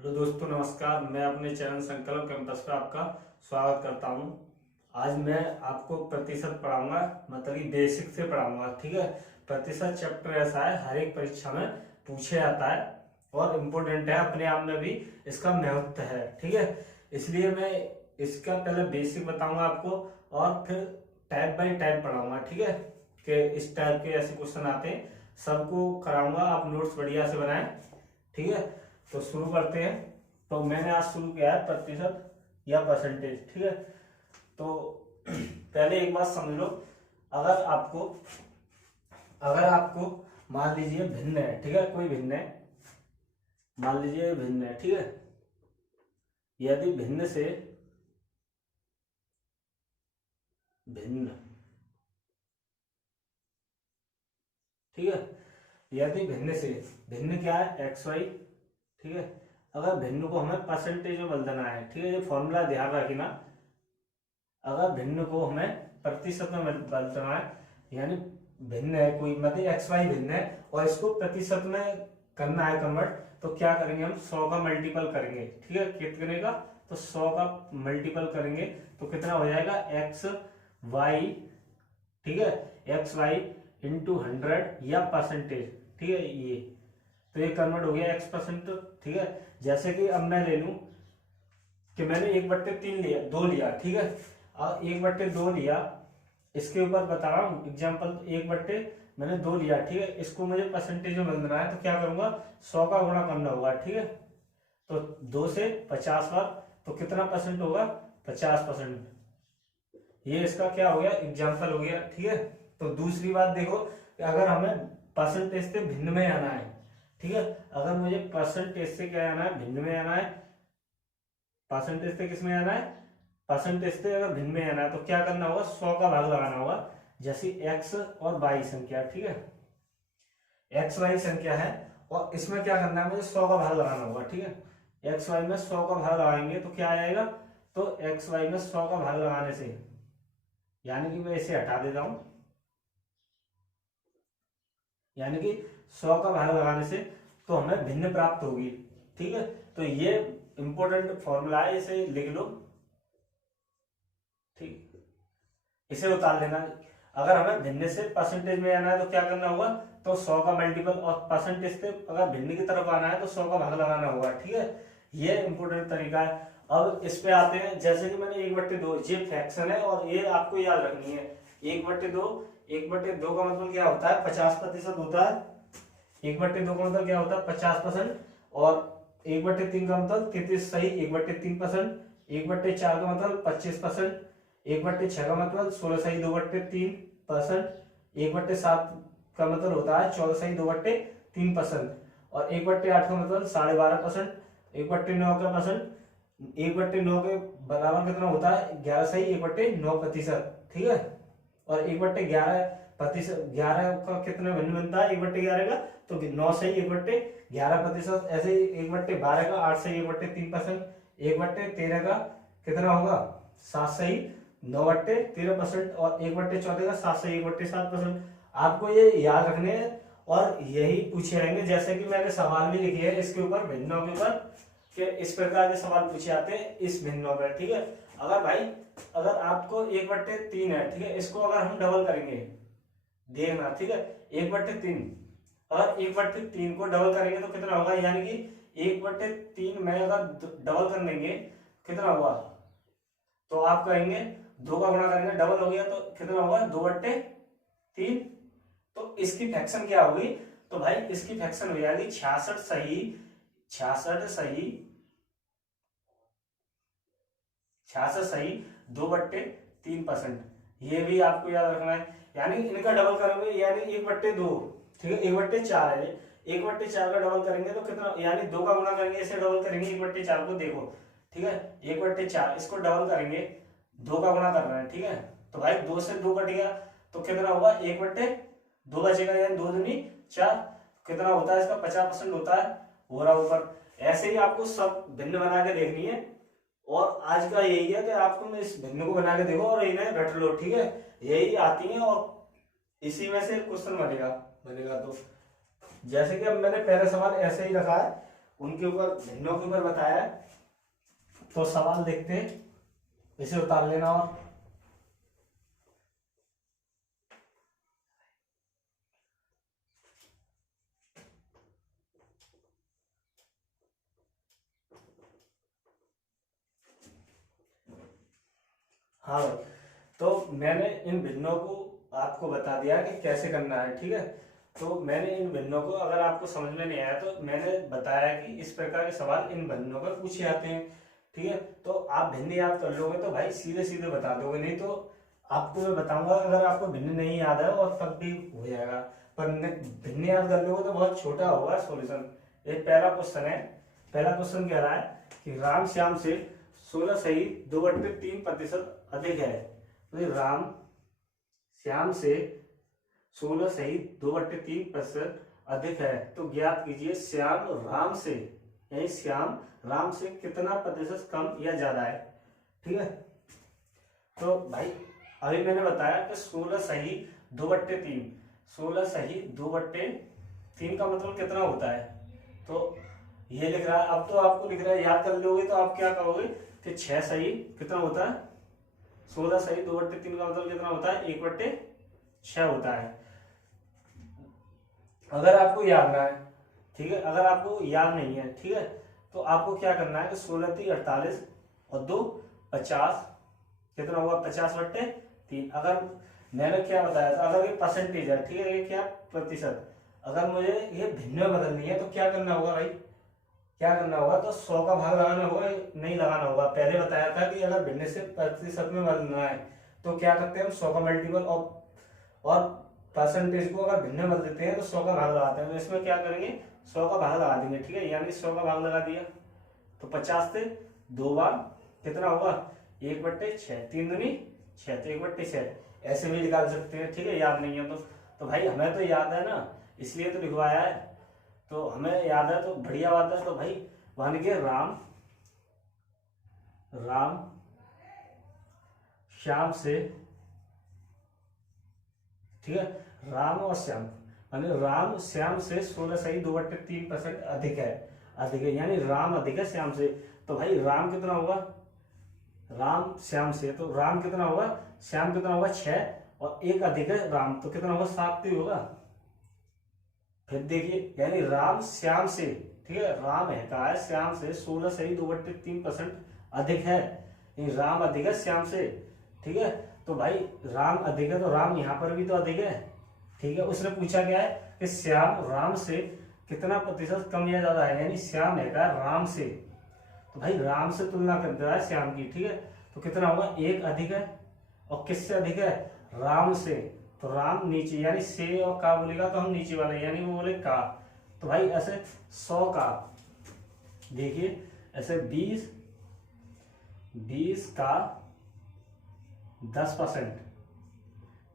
Hello दोस्तों, नमस्कार। मैं अपने चैनल संकल्प कैंपस पर आपका स्वागत करता हूं। आज मैं आपको प्रतिशत पढ़ाऊंगा, मतलब कि बेसिक से पढ़ाऊंगा। ठीक है। प्रतिशत चैप्टर ऐसा है, हर एक परीक्षा में पूछे जाता है और इम्पोर्टेंट है, अपने आप में भी इसका महत्व है। ठीक है। इसलिए मैं इसका पहले बेसिक बताऊंगा आपको और फिर टाइप बाई टाइप पढ़ाऊंगा। ठीक है, कि इस टाइप के ऐसे क्वेश्चन आते हैं, सबको कराऊंगा। आप नोट्स बढ़िया से बनाएं। ठीक है, तो शुरू करते हैं। तो मैंने आज शुरू किया है प्रतिशत या परसेंटेज। ठीक है। तो पहले एक बात समझ लो। अगर आपको अगर आपको मान लीजिए भिन्न है, ठीक है, कोई भिन्न है, मान लीजिए भिन्न है, ठीक है। यदि भिन्न से भिन्न, ठीक है, यदि भिन्न से भिन्न क्या है, एक्स वाई। ठीक है। अगर भिन्न को हमें परसेंटेज में बदलना है, ठीक है, ये फॉर्मूला ध्यान रखना। अगर भिन्न को हमें प्रतिशत में बदलना है, यानी भिन्न है कोई, मतलब एक्स वाई भिन्न है और इसको प्रतिशत में करना है कन्वर्ट, तो क्या करेंगे हम 100 का मल्टीपल करेंगे। ठीक है, कितने का, तो 100 का मल्टीपल करेंगे तो कितना हो जाएगा, एक्स वाई। ठीक है, एक्स वाई इंटू 100 या परसेंटेज। ठीक है, ये तो ये कन्वर्ट हो गया एक्स परसेंट। ठीक है। जैसे कि अब मैं ले लूं कि मैंने 1/3 लिया, 2 लिया। ठीक है, और 1/2 लिया, इसके ऊपर बता रहा हूँ एग्जाम्पल। मैंने 2 लिया। ठीक है, इसको मुझे परसेंटेज में बदलना है, तो क्या करूंगा, 100 का गुणा करना होगा। ठीक है, तो 2 से 50 बार, तो कितना परसेंट होगा, 50%। ये इसका क्या हो गया, एग्जाम्पल हो गया। ठीक है। तो दूसरी बात देखो कि अगर हमें परसेंटेज से भिन्न में आना है, ठीक है, अगर मुझे परसेंटेज से क्या आना है, भिन्न में आना है। परसेंटेज से किस में आना है, परसेंटेज से अगर भिन्न में आना है तो क्या करना होगा, 100 का भाग लगाना होगा। जैसे एक्स और वाई संख्या, ठीक है, एक्स वाई संख्या है और इसमें क्या करना है, मुझे 100 का भाग लगाना होगा। ठीक है, एक्स वाई में 100 का भाग लगाएंगे तो क्या आएगा, तो एक्स वाई में 100 का भाग लगाने से, यानी कि मैं इसे हटा देता हूं, यानी कि 100 का भाग लगाने से तो हमें भिन्न प्राप्त होगी। ठीक है, तो ये इंपॉर्टेंट फॉर्मूला है, इसे लिख लो। ठीक, इसे उतार लेना। अगर हमें भिन्न से परसेंटेज में आना है तो क्या करना होगा, तो 100 का मल्टीपल, और परसेंटेज से अगर भिन्न की तरफ आना है तो 100 का भाग लगाना होगा। ठीक है, ये इंपॉर्टेंट तरीका है। अब इस पे आते हैं। जैसे कि मैंने 1/2, ये फ्रैक्शन है और ये आपको याद रखनी है। 1/2, 1/2 का मतलब क्या होता है, 50% होता है। 1/2 का मतलब क्या होता है, 50%। और 1/3 का मतलब कितने सही, 1/3%। 1/4 का मतलब 25%। 1/6 का मतलब 16 सही 2/3%। 1/7 का मतलब होता है 14 सही 2/3%। और 1/8 का मतलब 12.5%। 1/9 का परसेंट, 1/9 के बराबर कितना होता है, 11 सही 1/9%। ठीक है, और 1/11%, 11 का कितना भिन्न बनता है 1/11 का, तो 9 सही 1/11%। ऐसे ही 1/12 का 8 सही 1/3%। 1/13 का कितना होगा, 7 सही 9/13%। और 1/14 का 7 सही 1/7%। आपको ये याद रखने हैं और यही पूछे रहेंगे। जैसे कि मैंने सवाल भी लिखे हैं इसके ऊपर, भिन्नों के ऊपर, कि इस प्रकार के सवाल पूछे जाते हैं इस भिन्नों पर। ठीक है, अगर भाई, अगर आपको 1/3 है, ठीक है, इसको अगर हम डबल करेंगे, देखना। ठीक है, 1/3, अगर 1/3 को डबल करेंगे तो कितना होगा, यानी कि 1/3 में अगर डबल कर लेंगे कितना होगा, तो आप कहेंगे 2 का गुणा करेंगे, डबल हो गया तो कितना होगा, 2/3। तो इसकी फ्रैक्शन क्या होगी, तो भाई इसकी फ्रैक्शन हो जाएगी 66 सही, 66 सही, 66 सही 2/3%। ये भी आपको याद रखना है। यानी इनका डबल करोगे, यानी 1/2, ठीक है, 1/4 है। 1/4 का डबल करेंगे तो कितना, यानी 2 का गुणा करेंगे, इसे डबल करेंगे 1/4 को, देखो। ठीक है, 1/4 इसको डबल करेंगे, 2 का गुणा कर रहे हैं। ठीक है, तो भाई 2 से 2 कट गया तो कितना होगा, 1/2 बचेगा, यानी 2 दूनी 4। कितना होता है इसका, 50% होता है, हो रहा ऊपर। ऐसे ही आपको सब भिन्न बना के देखनी है। और आज का यही है कि आपको मैं इस भिन्न को बना के देखो और इन्हें रट लो। ठीक है, यही आती है और इसी में से क्वेश्चन बनेगा बनेगा। तो जैसे कि अब मैंने पहला सवाल ऐसे ही रखा है, उनके ऊपर भिन्नों के ऊपर बताया है। तो सवाल देखते हैं, इसे उतार लेना। और हाँ भाई, तो मैंने इन भिन्नों को आपको बता दिया कि कैसे करना है, ठीक है। तो मैंने इन भिन्नों को, अगर आपको समझ में नहीं आया तो मैंने बताया कि इस प्रकार के सवाल इन भिन्नों पर पूछे जाते हैं, ठीक है। तो आप भिन्न याद कर लोगे तो भाई सीधे सीधे बता दोगे, नहीं तो आपको मैं बताऊंगा, अगर आपको भिन्न नहीं याद है और तब भी हो जाएगा, पर भिन्न याद कर लोगे तो बहुत छोटा होगा सॉल्यूशन। ये पहला क्वेश्चन है। पहला क्वेश्चन कह रहा है कि राम श्याम से 16 सही 2/3% अधिक है। तो ये राम श्याम से 16 सही 2/3% अधिक है, तो ज्ञात कीजिए श्याम राम से, यानी श्याम राम से कितना प्रतिशत कम या ज्यादा है, ठीक है। तो भाई अभी मैंने बताया कि 16 सही 2/3, 16 सही 2/3 का मतलब कितना होता है, तो ये लिख रहा है। अब तो आपको लिख रहा है, याद कर लोगे तो आप क्या करोगे कि 6 सही कितना होता है, 16 सही 2/3 का मतलब कितना होता है, 1/6 होता है। अगर आपको याद ना है, ठीक है, अगर आपको याद नहीं है, ठीक है, तो आपको क्या करना है कि 16 3 48 और 2 50, कितना होगा 50/3। अगर मैंने क्या बताया था, अगर ये परसेंटेज है, ठीक है, ये क्या प्रतिशत, अगर मुझे ये भिन्न में बदलनी है तो क्या करना होगा भाई, क्या करना होगा, तो 100 का भाग लगाना होगा, नहीं लगाना होगा। पहले बताया था कि अगर भिन्न से प्रतिशत में बदलना है तो क्या करते हैं हम 100 का मल्टीपल और परसेंटेज को अगर भिन्न बदल देते हैं तो 100 का भाग लगाते हैं। तो इसमें क्या करेंगे, 100 का भाग लगा देंगे, ठीक है, यानी 100 का भाग लगा दिया तो 50 से 2 बार कितना होगा 1/6, 3 दूनी 6, तो 1/6 ऐसे भी निकाल सकते हैं, ठीक है। याद नहीं है तो भाई हमें तो याद है ना, इसलिए तो लिखवाया है, तो हमें याद है तो बढ़िया बात है। तो भाई मान के राम श्याम से, ठीक है, राम और श्याम, यानी राम श्याम से 16 सही 2/3% अधिक है, यानी राम अधिक है श्याम से। तो भाई राम कितना होगा, राम श्याम से, तो राम कितना होगा, श्याम कितना होगा 6, और 1 अधिक है राम, तो कितना होगा 7 ही होगा। फिर देखिए, यानी राम श्याम से, ठीक है, राम है कहा है श्याम से 16 सही 2/3% अधिक है, यानी राम अधिक है श्याम से, ठीक है। तो भाई राम अधिक है तो राम यहाँ पर भी तो अधिक है, ठीक है। उसने पूछा क्या है कि श्याम राम से कितना प्रतिशत कम या ज्यादा है, यानी श्याम है कहा राम से, तो भाई राम से तुलना कर रहा है श्याम की, ठीक है। तो कितना होगा 1 अधिक है, और किससे अधिक है, राम से, तो राम नीचे, यानी से और का बोलेगा तो हम नीचे वाले, यानी वो बोले का, तो भाई ऐसे 100 का, देखिए ऐसे 20 का 10%,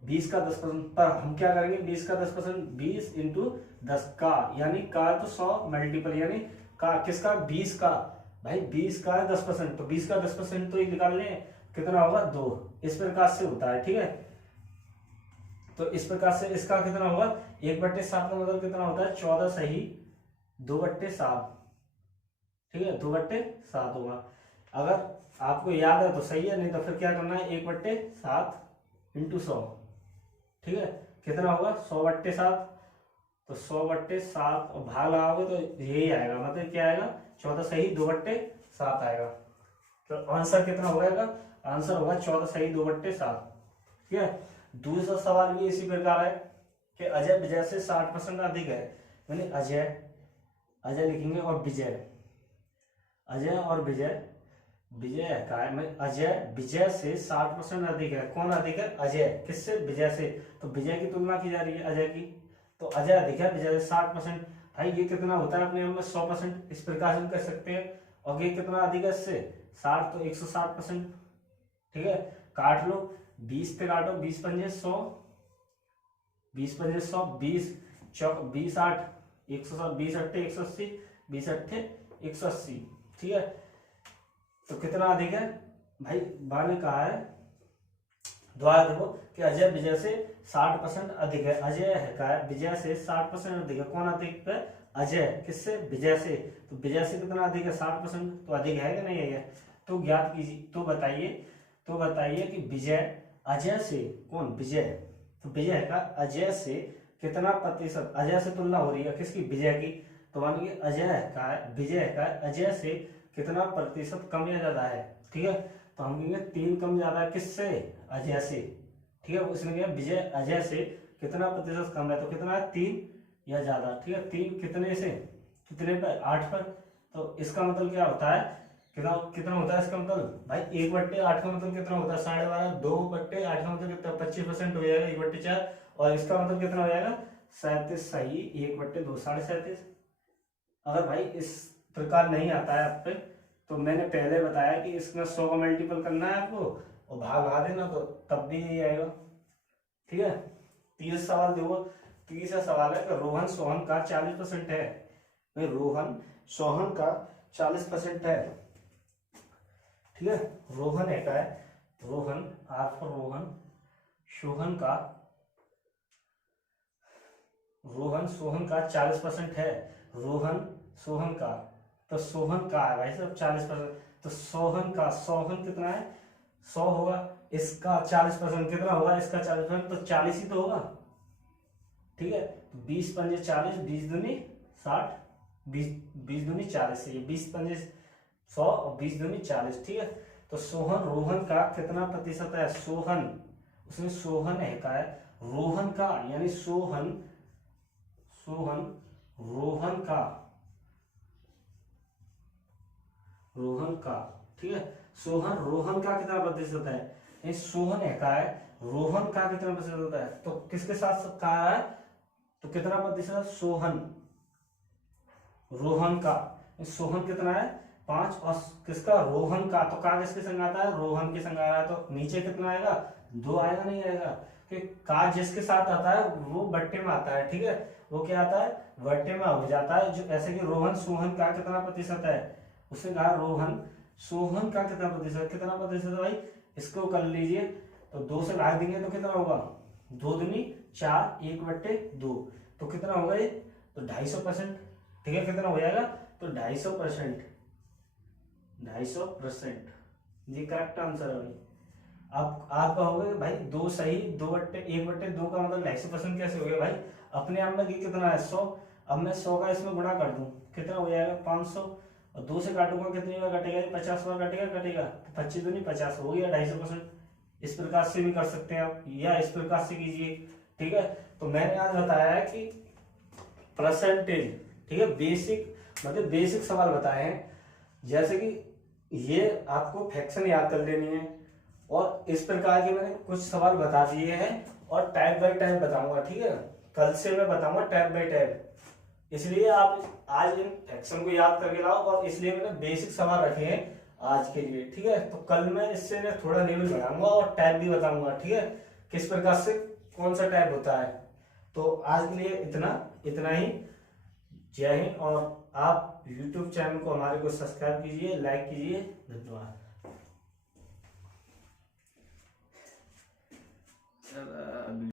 20 का 10%, पर हम क्या करेंगे 20 का 10%, 20 × 10 का, यानी का तो 100 मल्टीपल, यानी का किसका 20 का, भाई 20 का 10%, तो 20 का 10% तो ये निकाल लें, कितना होगा 2, इस प्रकार से होता है, ठीक है। तो इस प्रकार से इसका कितना होगा 1/7 का मतलब कितना होता है 14 सही 2/7, ठीक है, 2/7 होगा। अगर आपको याद है तो सही है, नहीं तो फिर क्या करना है 1/7 × 100, ठीक है, कितना होगा 100/7, तो 100/7 और भाग लगाओगे तो यही आएगा, मतलब क्या आएगा 14 सही 2/7 आएगा। तो आंसर कितना हो जाएगा, आंसर होगा 14 सही 2/7, ठीक है। दूसरा सवाल भी इसी प्रकार है कि अजय विजय से 60% अधिक है, यानी अजय लिखेंगे और विजय, अजय और विजय का है, अजय विजय से 60% अधिक है। कौन अधिक है, अजय, किससे, विजय से, तो विजय की तुलना की जा रही है अजय की, तो अजय अधिक है विजय से 60%। भाई ये कितना होता है अपने आप में 100%, इस प्रकार से कर सकते हैं। और ये कितना अधिक है इससे 60, तो 160%, ठीक है। काट लो, 20 पे काटो, 20 पंजे 100, 20 पंजे 100, 20 चौक 20 8 160, 20 अट्ठे 180, 20 अट्ठे 180, ठीक है। तो कितना अधिक है भाई, बा ने कहा है दोबारा देखो कि अजय विजय से 60% अधिक है। अजय है का विजय से 60% अधिक है। कौन अधिक है? अजय। किससे? विजय से। तो विजय से कितना अधिक है? 60%। तो अधिक है कि नहीं है? तो ज्ञात कीजिए। तो बताइए कि विजय अजय से, कौन? विजय। तो विजय का अजय से कितना प्रतिशत, अजय से तुलना हो रही है किसकी? विजय की। तो मानिए विजय का अजय से कितना प्रतिशत कम या ज्यादा है। ठीक है, तो हम कहेंगे 3 कम ज्यादा है। किससे? अजय से। ठीक है, उसने कहा विजय अजय से कितना प्रतिशत कम है, तो कितना है? 3 या ज्यादा। ठीक है, 3 कितने से? कितने पर? 8 पर। तो इसका मतलब क्या होता है? कितना कितना होता है इसका मतलब? भाई 1/8 का मतलब कितना होता है? 12.5। 2/8 का मतलब कितना? 25% हो जाएगा 1/4। और इसका मतलब कितना हो जाएगा? 37 सही। 1/2 37.5। अगर भाई इस प्रकार नहीं आता है आप पे, तो मैंने पहले बताया कि इसमें 100 का मल्टीपल करना है आपको और भाग लगा देना, तो तब भी यही आएगा। ठीक है, 30 सवाल देखो। 30 सवाल है कि रोहन सोहन का 40% है। भाई रोहन सोहन का 40% है। ठीक है, रोहन है का है, रोहन आर फॉर रोहन, सोहन का, रोहन सोहन का 40% है। रोहन सोहन का, तो सोहन का है भाई साहब 40%। तो सोहन का, सोहन कितना है? 100 होगा। इसका 40% कितना होगा? इसका 40%, तो 40 ही तो होगा। ठीक है, तो 20 पंजे 40, 20 दूनी 60, 20 दूनी 40 है। 20 पंजे 100 और 20 दूनी 40। ठीक है, तो सोहन रोहन का कितना प्रतिशत है? सोहन, उसमें सोहन है का है, रोहन का यानी सोहन, सोहन रोहन का, रोहन का। ठीक है, सोहन रोहन का कितना प्रतिशत है? ये सोहन है का है, रोहन का कितना प्रतिशत होता है? तो किसके साथ कहा है? तो कितना प्रतिशत? सोहन रोहन का। सोहन कितना है? 5। और किसका? रोहन का। तो का किसके संग आता है? रोहन के संग आ रहा है, तो नीचे कितना आएगा? 2 आएगा, नहीं आएगा? कि का जिसके साथ आता है वो बट्टे में आता है। ठीक है, वो क्या आता है? बट्टे में हो जाता है। जो ऐसे कि रोहन सोहन का कितना प्रतिशत है, उसने कहा रोहन सोहन का कितना प्रतिशत, कितना प्रतिशत है भाई? इसको कर लीजिए, तो 2 से भाग देंगे तो कितना होगा? 2 दूनी 4, 1/2। तो कितना होगा ये? तो 250%। ठीक है, कितना हो जाएगा? तो 250%। 250%, ये करेक्ट आंसर है भाई। आप कहोगे भाई 2 सही, 1/2 का मतलब 250% कैसे हो गया भाई? अपने आप में कितना है? 100। अब मैं 100 का इसमें गुणा कर दूं, कितना हो जाएगा? 500। और 2 से काटूंगा कितनी बार कटेगा? 50 बार कटेगा। तो 25 दूनी 50 हो गया 250%। इस प्रकार से भी कर सकते हैं आप, या इस प्रकार से कीजिए। ठीक है, तो मैंने आज बताया है कि परसेंटेज, ठीक है, बेसिक सवाल बताए हैं। जैसे कि ये आपको फ्रैक्शन याद कर लेनी है, और इस प्रकार के मैंने कुछ सवाल बता दिए हैं, और टाइप बाय टाइप बताऊंगा। ठीक है, कल से मैं बताऊंगा टाइप बाय टाइप। इसलिए आप आज इन फ्रैक्शन को याद करके लाओ, और इसलिए मैंने बेसिक सवाल रखे हैं आज के लिए। ठीक है, तो कल मैं इससे थोड़ा लेवल बढ़ाऊंगा और टाइप भी बताऊंगा। ठीक है, किस प्रकार से कौन सा टाइप होता है। तो आज के लिए इतना ही। जय हिंद। और आप YouTube चैनल को हमारे को सब्सक्राइब कीजिए, लाइक कीजिए। धन्यवाद।